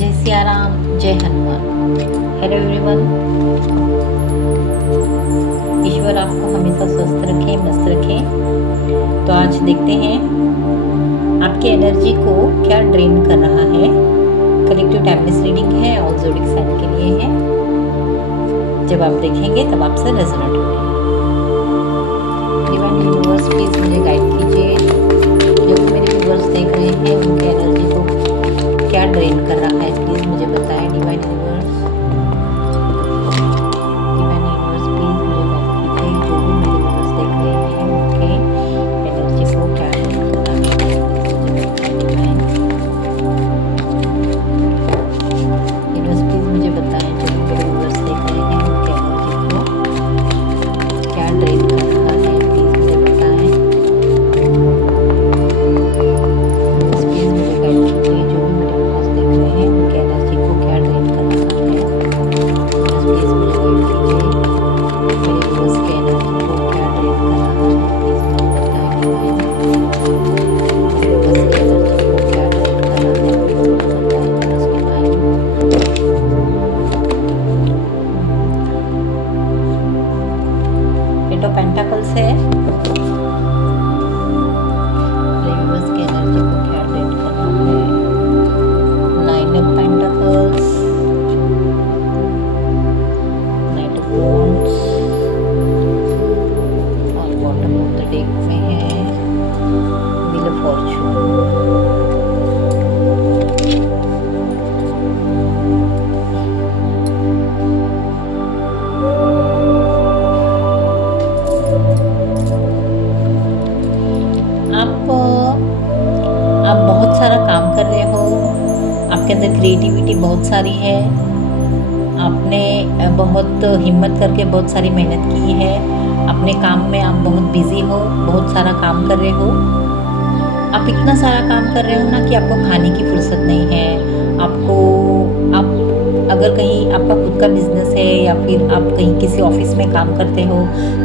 जय सिया राम, जय Hanuman. Hello everyone. ईश्वर आपको हमेशा स्वस्थ रखें, मस्त रखें। तो आज देखते हैं आपकी एनर्जी को क्या ड्रेन कर रहा है। कलेक्टिव टाइमलेस रीडिंग है और ज़ोडिक साइन के लिए है। जब आप देखेंगे तब आपसे रेजोनेट होगी। डिवाइन यूनिवर्स प्लीज मुझे गाइड कीजिए। जो भी मेरे व्यूअर्स देख रहे हैं उनकी एनर्जी को क्या ड्रेन कर रहा है, प्लीज मुझे बताएं। डिवाइन यूनिवर्स प्लीज मुझे गाइड कीजिए। जो भी मेरे व्यूअर्स देख रहे हैं उनके एनर्जी को क्या ड्रेन कर रहा है, यूनिवर्स प्लीज मुझे बताएं। जो भी मेरे व्यूअर्स देख रहे हैं उनके एनर्जी को क्या ड्रेन कर रहा है, प्लीज मुझे बताएं। प्लीज मुझे गाइड कीजिए। जो भी मेरे व्यूअर्स देख रहे हैं उनके एनर्जी को क्या ड्रेन कर रहा है, प्लीज मुझे गाइड कीजिए। मेरे व्यूअर्स के एनर्जी को क्या ड्रेन कर रहा है, प्लीज मुझे बताएं। मेरे व्यूअर्स की एनर्जी को क्या ड्रेन कर रहा है, प्लीज मुझे बताएं। एट ऑफ पेंटाकल्स है। व्यूअर्स की एनर्जी को क्या ड्रेन कर रहा है। Nine of pentacles, night of wands और बॉटम ऑफ द डेक में है व्हील ऑफ फॉर्चून। आप बहुत सारा काम कर रहे हो, आपके अंदर क्रिएटिविटी बहुत सारी है, आपने बहुत हिम्मत करके बहुत सारी मेहनत की है। अपने काम में आप बहुत बिजी हो, बहुत सारा काम कर रहे हो। आप इतना सारा काम कर रहे हो ना कि आपको खाने की फुर्सत नहीं है। आप अगर कहीं आपका खुद का बिजनेस है या फिर आप कहीं किसी ऑफिस में काम करते हो,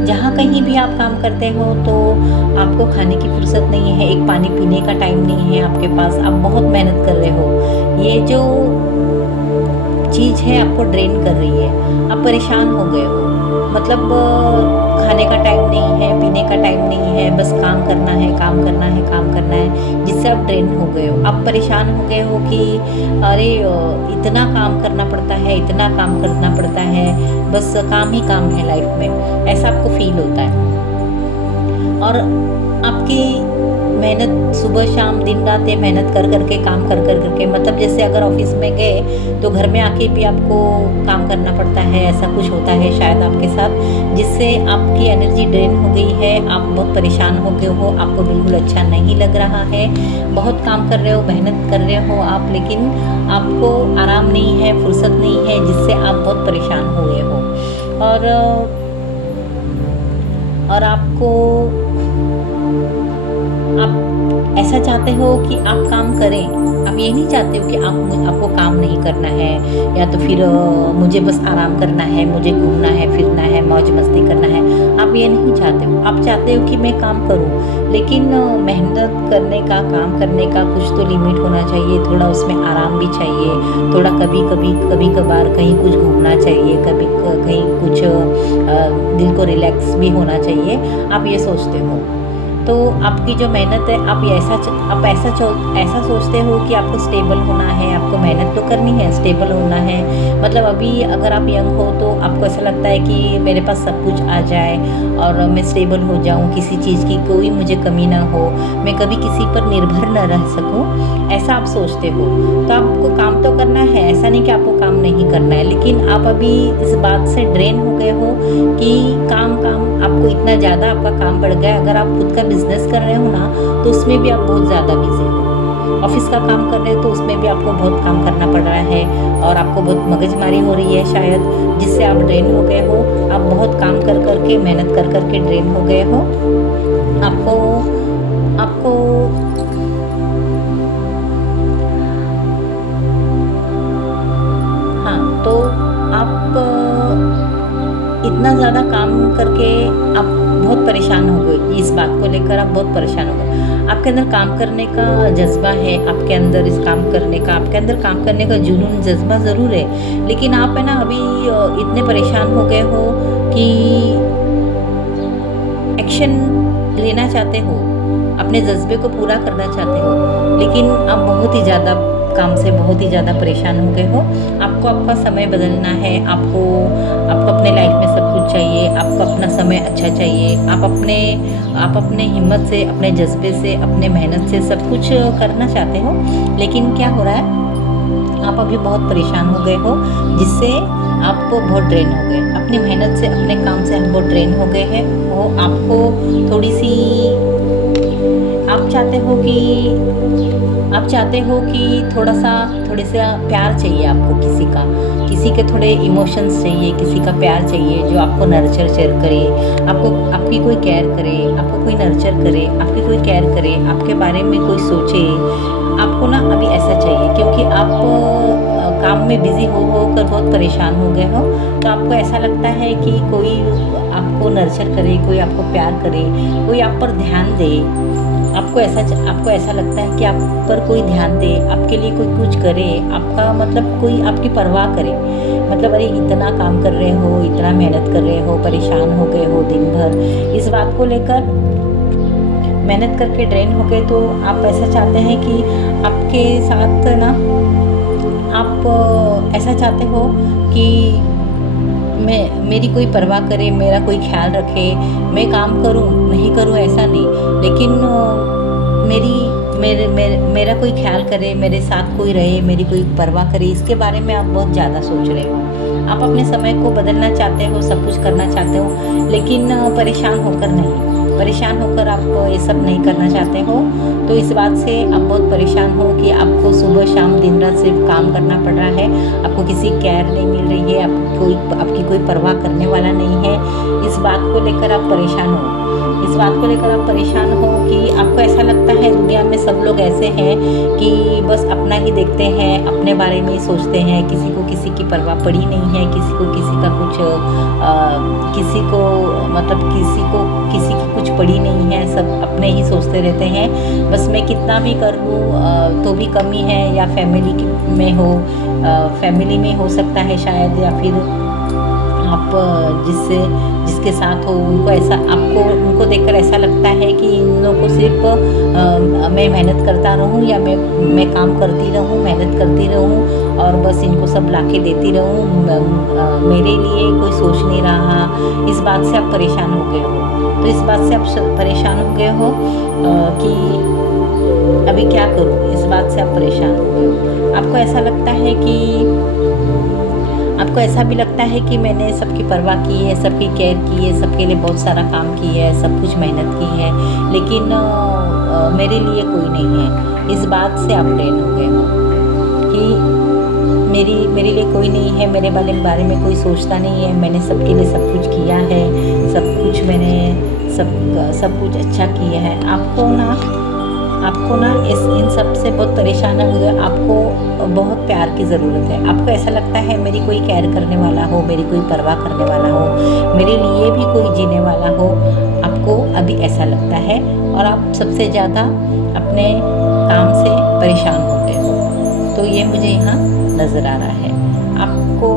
जहाँ कहीं भी आप काम करते हो तो आपको खाने की फुर्सत नहीं है, एक पानी पीने का टाइम नहीं है आपके पास। आप बहुत मेहनत कर रहे हो। ये जो चीज़ है आपको ड्रेन कर रही है। आप परेशान हो गए हो, मतलब खाने का टाइम नहीं है, पीने का टाइम नहीं है, बस काम करना है, काम करना है, काम करना है, जिससे आप ड्रेन हो गए हो। आप परेशान हो गए हो कि अरे इतना काम करना पड़ता है, इतना काम करना पड़ता है, बस काम ही काम है लाइफ में, ऐसा आपको फील होता है। और आपकी मेहनत सुबह शाम दिन रात ये मेहनत कर करके काम कर करके, मतलब जैसे अगर ऑफिस में गए तो घर में आके भी आपको काम करना पड़ता है, ऐसा कुछ होता है शायद आपके साथ, जिससे आपकी एनर्जी ड्रेन हो गई है। आप बहुत परेशान हो गए हो, आपको बिल्कुल अच्छा नहीं लग रहा है। बहुत काम कर रहे हो, मेहनत कर रहे हो आप, लेकिन आपको आराम नहीं है, फुर्सत नहीं है, जिससे आप बहुत परेशान हो गए हो। और आपको आप ऐसा चाहते हो कि आप काम करें, आप ये नहीं चाहते हो कि आपको काम नहीं करना है, या तो फिर मुझे बस आराम करना है, मुझे घूमना है, फिरना है, मौज मस्ती करना है। आप ये नहीं चाहते हो। आप चाहते हो कि मैं काम करूं, लेकिन मेहनत करने का, काम करने का कुछ तो लिमिट होना चाहिए, थोड़ा उसमें आराम भी चाहिए, थोड़ा कभी कभार कहीं कुछ घूमना चाहिए, कभी कहीं कुछ दिल को रिलैक्स भी होना चाहिए। आप ये सोचते हो। तो आपकी जो मेहनत है, आप ऐसा सोचते हो कि आपको स्टेबल होना है, आपको मेहनत तो करनी है, स्टेबल होना है। मतलब अभी अगर आप यंग हो तो आपको ऐसा लगता है कि मेरे पास सब कुछ आ जाए और मैं स्टेबल हो जाऊं, किसी चीज़ की कोई मुझे कमी ना हो, मैं कभी किसी पर निर्भर न रह सकूं, ऐसा आप सोचते हो। तो आपको काम तो करना है, ऐसा नहीं कि आपको काम नहीं करना है, लेकिन आप अभी इस बात से ड्रेन हो गए हो कि काम आपको इतना ज़्यादा आपका काम बढ़ गया। अगर आप खुद का बिजनेस कर रहे हो ना तो उसमें भी आप बहुत ज़्यादा बिजी हो। ऑफिस का काम कर रहे हो तो उसमें भी आपको बहुत काम करना पड़ रहा है और आपको बहुत मगजमारी हो रही है शायद, जिससे आप ड्रेन हो गए हो। आप बहुत काम कर करके, मेहनत कर करके ड्रेन हो गए हो। आपको हाँ, तो आप इतना ज़्यादा काम करके आप बहुत परेशान हो गए, इस बात को लेकर आप बहुत परेशान हो गए। आपके अंदर काम करने का जज़्बा है, आपके अंदर इस काम करने का, आपके अंदर काम करने का जुनून जज़्बा ज़रूर है, लेकिन आप है ना अभी इतने परेशान हो गए हो कि एक्शन लेना चाहते हो, अपने जज्बे को पूरा करना चाहते हो, लेकिन आप बहुत ही ज़्यादा काम से बहुत ही ज़्यादा परेशान हो गए हो। आपको आपका समय बदलना है, आपको आपको अपने लाइफ में सब कुछ चाहिए, आपको अपना समय अच्छा चाहिए, आप अपने हिम्मत से, अपने जज्बे से, अपने मेहनत से सब कुछ करना चाहते हो, लेकिन क्या हो रहा है, आप अभी बहुत परेशान हो गए हो, जिससे आप बहुत ड्रेन हो गए अपनी मेहनत से, अपने काम से आप बहुत ड्रेन हो गए हैं। वो आपको थोड़ी सी आप चाहते हो कि थोड़े से प्यार चाहिए आपको, किसी के थोड़े इमोशंस चाहिए, किसी का प्यार चाहिए जो आपको नर्चर करे, आपकी कोई केयर करे, आपको कोई नर्चर करे, आपकी कोई केयर करे, आपके बारे में कोई सोचे। आपको ना अभी ऐसा चाहिए, क्योंकि आप काम में बिज़ी होकर बहुत परेशान हो गए हो, तो आपको ऐसा लगता है कि कोई आपको नर्चर करे, कोई आपको प्यार करे, कोई आप पर ध्यान दे। आपको ऐसा लगता है कि आप पर कोई ध्यान दे, आपके लिए कोई कुछ करे, आपका मतलब कोई आपकी परवाह करे। मतलब अरे इतना काम कर रहे हो, इतना मेहनत कर रहे हो, परेशान हो गए हो दिन भर, इस बात को लेकर मेहनत करके ड्रेन हो गए, तो आप ऐसा चाहते हैं कि आपके साथ ना, आप ऐसा चाहते हो कि मेरी कोई परवाह करे, मेरा कोई ख्याल रखे, मैं काम करूं नहीं करूं ऐसा नहीं, लेकिन मेरा कोई ख्याल करे, मेरे साथ कोई रहे, मेरी कोई परवाह करे, इसके बारे में आप बहुत ज़्यादा सोच रहे हो। आप अपने समय को बदलना चाहते हो, सब कुछ करना चाहते हो, लेकिन परेशान होकर आप ये सब नहीं करना चाहते हो। तो इस बात से आप बहुत परेशान हो कि आपको सुबह शाम दिन रात सिर्फ काम करना पड़ रहा है, आपको किसी केयर नहीं मिल रही है, आपकी कोई परवाह करने वाला नहीं है। इस बात को लेकर आप परेशान हो कि आपको ऐसा लगता है दुनिया में सब लोग ऐसे हैं कि बस अपना ही देखते हैं, अपने बारे में ही सोचते हैं, किसी को किसी की परवाह पड़ी नहीं है, किसी को किसी का कुछ किसी की कुछ पड़ी नहीं है, सब अपने ही सोचते रहते हैं। बस मैं कितना भी कर लूँ तो भी कमी है, या फैमिली में हो सकता है शायद, या फिर आप जिसके साथ हो उनको देखकर ऐसा लगता है कि इन लोगों को सिर्फ मैं मेहनत करता रहूं, या मैं काम करती रहूं, मेहनत करती रहूं, और बस इनको सब लाके देती रहूं, मेरे लिए कोई सोच नहीं रहा। इस बात से आप परेशान हो गए हो। तो इस बात से आप परेशान हो गए हो कि अभी क्या करूं, इस बात से आप परेशान हो गए हो। आपको ऐसा भी लगता है कि मैंने सबकी परवाह की है, सबकी केयर की है, सबके लिए बहुत सारा काम की है, सब कुछ मेहनत की है, लेकिन मेरे लिए कोई नहीं है। इस बात से आप ड्रेन हो गए हो कि मेरे लिए कोई नहीं है, मेरे बारे में कोई सोचता नहीं है, मैंने सबके लिए सब कुछ किया है, सब कुछ अच्छा किया है। आपको ना इन सब से बहुत परेशान हो गए। आपको बहुत प्यार की ज़रूरत है। आपको ऐसा लगता है मेरी कोई केयर करने वाला हो, मेरी कोई परवाह करने वाला हो, मेरे लिए भी कोई जीने वाला हो। आपको अभी ऐसा लगता है, और आप सबसे ज़्यादा अपने काम से परेशान हो गए हो। तो ये मुझे यहाँ नज़र आ रहा है। आपको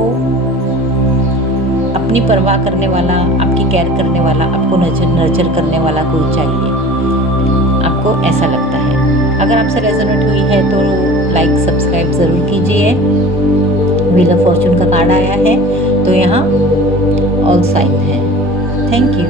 अपनी परवाह करने वाला, आपकी केयर करने वाला, आपको नर्चर करने वाला कोई चाहिए, आपको ऐसा लगता है। अगर आपसे रेजोनेट हुई है तो लाइक सब्सक्राइब ज़रूर कीजिए। व्हील ऑफ फॉर्चून का कार्ड आया है, तो यहाँ ऑल साइन है। Thank you.